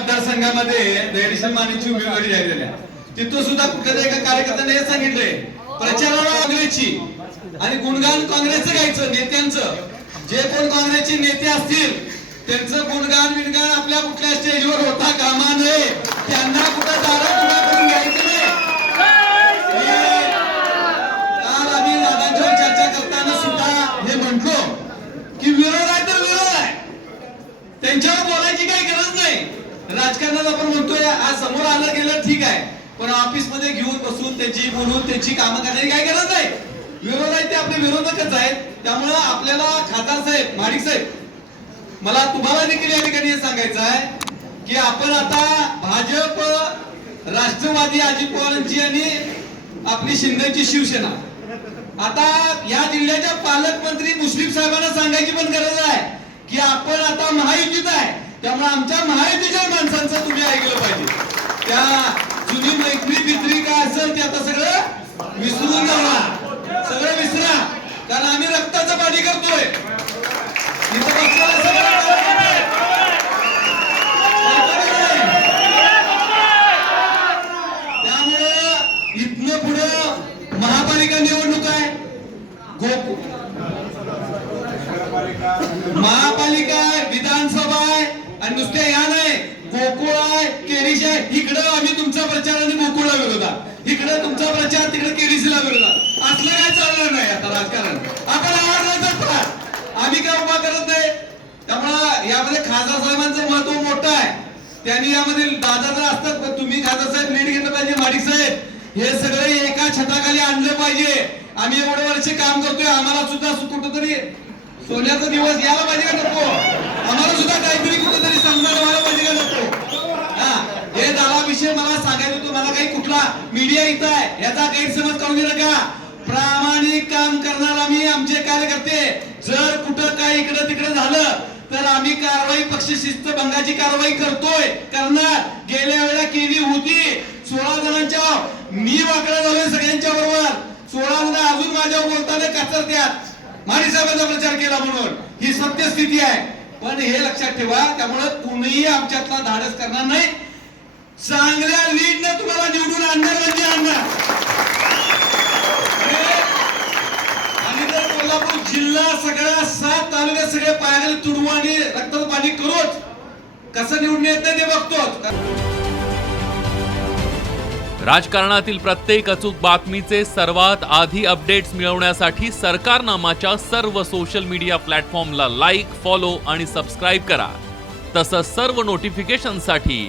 मतदारसंघामध्ये दहिडेश्वर मानेची उमेदवारी जाहीर झाल्या तिथून सुद्धा कुठल्या एका कार्यकर्त्याने हे सांगितलंय प्रचाराला काँग्रेसची आणि गुणगान काँग्रेसचं घ्यायचं नेत्यांचं. जे कोण काँग्रेसचे नेते असतील त्यांचं गुणगान विणगान आपल्या कुठल्या स्टेजवर होता कामा नये. त्यांना कुठं दारा उभा करून घ्यायचं नाही. काल आम्ही दादांच्यावर चर्चा करताना सुद्धा हे म्हणतो की विरोध आहे तर विरोध आहे. त्यांच्यावर बोलायची काही गरज नाही. राजकारणात आपण म्हणतोय आज समोर आलं गेलं ठीक आहे. पण ऑफिसमध्ये घेऊन बसून त्याची बोलून त्याची कामं करण्याची काय गरज नाही. विरोध आहे ते आपले विरोधकच आहेत. त्यामुळं आपल्याला खासदार साहेब माडिक साहेब मला तुम्हाला देखील या ठिकाणी हे सांगायचं आहे की आपण आता भाजप राष्ट्रवादी अजित पवारांची आणि आपली शिंदेची शिवसेना. आता या जिल्ह्याच्या पालकमंत्री मुस्लिम साहेबांना सांगायची पण गरज आहे की आपण आता महायुतीत आहे त्यामुळे आमच्या महायुतीच्या माणसांचं तुम्ही ऐकलं पाहिजे. त्या जुनी मैत्री मित्री काय असेल ते आता सगळं विसरून जावा. सगळं विसरा. कारण आम्ही रक्ताचं पाणी करतोय. त्यामुळे इथनं पुढं महापालिका निवडणूक आहे. गोकुळ महा आहे आणि नुसते या नाही गोकुळ आहे केरीश आहे इकडं आम्ही तुमचा प्रचार आणि गोकुळला विरोधात इकडं तुमचा प्रचार तिकडे केरीसीला विरोधात असलं काय चालणार नाही आता राजकारण. आपण आवाज आम्ही काय उभा करत नाही. त्यामुळं यामध्ये खासदार साहेबांचं महत्त्व मोठं आहे. त्यांनी यामध्ये दादा जर असतात पण तुम्ही खासदार साहेब लीड घेतलं पाहिजे माडिक साहेब. हे सगळे एका छताखाली आणलं पाहिजे. आम्ही एवढे वर्ष काम करतोय आम्हाला सुद्धा कुठंतरी सोन्याचा दिवस यायला पाहिजे का नको आम्हाला सुद्धा काहीतरी कुठेतरी सन्मान व्हायला पाहिजे का नको हा हे दादा विषय मला सांगायचं होतं मला काही कुठला मीडिया इथं आहे याचा गैरसमज करून दिला का प्रामाणिक काम करणार आम्ही आमचे कार्यकर्ते जर कुठं काय इकडे तिकडे झालं तर आम्ही कारवाई पक्ष शिस्त भंगाची कारवाई करतोय करणार. गेल्या वेळेला केली होती. सोळा जणांच्या मी वाकडा झालोय सगळ्यांच्या बरोबर. सोळा जण अजून माझ्यावर बोलताना कचरत्यात माने साहेबांचा प्रचार केला म्हणून. ही सत्यस्थिती आहे. पण हे लक्षात ठेवा त्यामुळे कुणीही आमच्यातला धाडस करणार नाही. चांगल्या लीडनं तुम्हाला निवडून आणणार म्हणजे आणणार. आणि जर कोल्हापूर जिल्हा सगळ्या सात तालुक्यात सगळे पायाने तुडवू आणि रक्ताचं पाणी करूच कसं निवडून येत ते बघतोच. राजकारणातील प्रत्येक अचूक बातमीचे सर्वात आधी अपडेट्स मिळवण्यासाठी सरकारनामाच्या सर्व सोशल मीडिया प्लॅटफॉर्मला लाईक फॉलो आणि सबस्क्राईब करा. तसंच सर्व नोटिफिकेशनसाठी